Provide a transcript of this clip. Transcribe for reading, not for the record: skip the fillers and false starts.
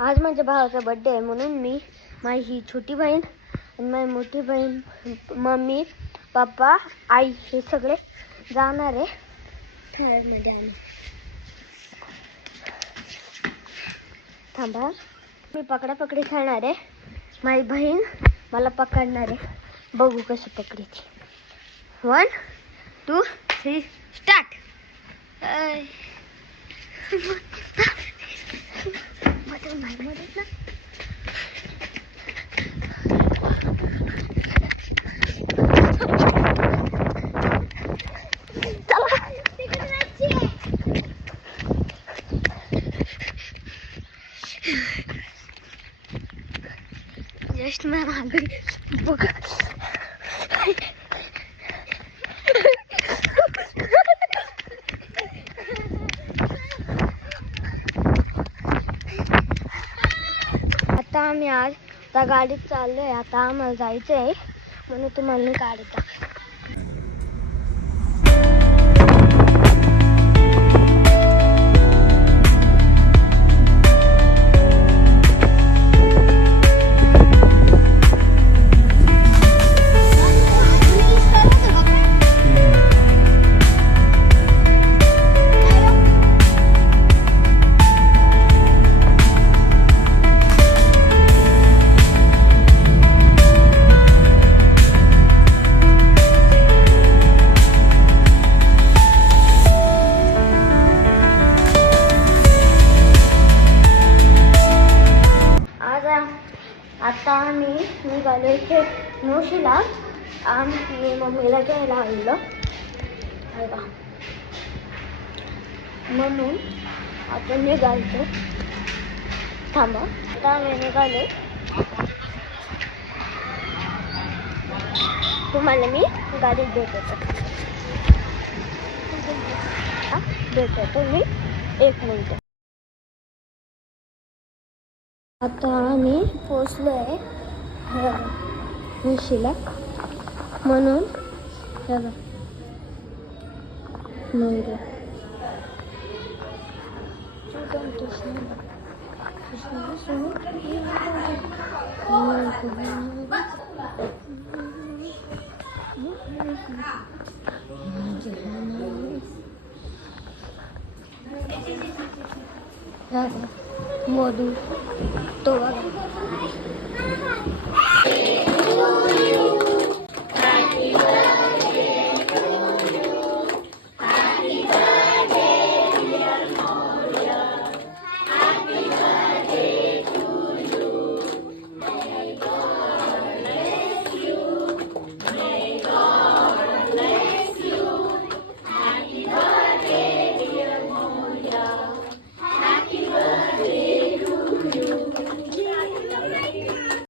आज माझ्या भावाचा बर्थडे आहे म्हणून मी माझी छोटी बहीण आणि माझी मोठी बहीण, मम्मी, पप्पा, आई हे सगळे जाणार आहे खेळामध्ये. आम्ही थांबा, मी पकडापकडी खेळणार आहे. माझी बहीण मला पकडणार आहे. बघू कशी पकडायची. 1 2 3 स्टार्ट. मदत ना. जस्ट मैं मागे बघ. आता आम्ही आज त्या गाडीत चाललोय. आता आम्हाला जायचं आहे म्हणून तुम्हाला मी गाडीत दाखवते. आता आम्ही निघालो इथे नोशीला. आम्ही मम्मीला घ्यायला आणलं म्हणून आपण निघालतो. थांबा, आता आम्ही निघालो. तुम्हाला मी गाडीत भेटतो तुम्ही 1 मिनिट. आता आम्ही पोचलो आहे नोशीला म्हणून मोदू तो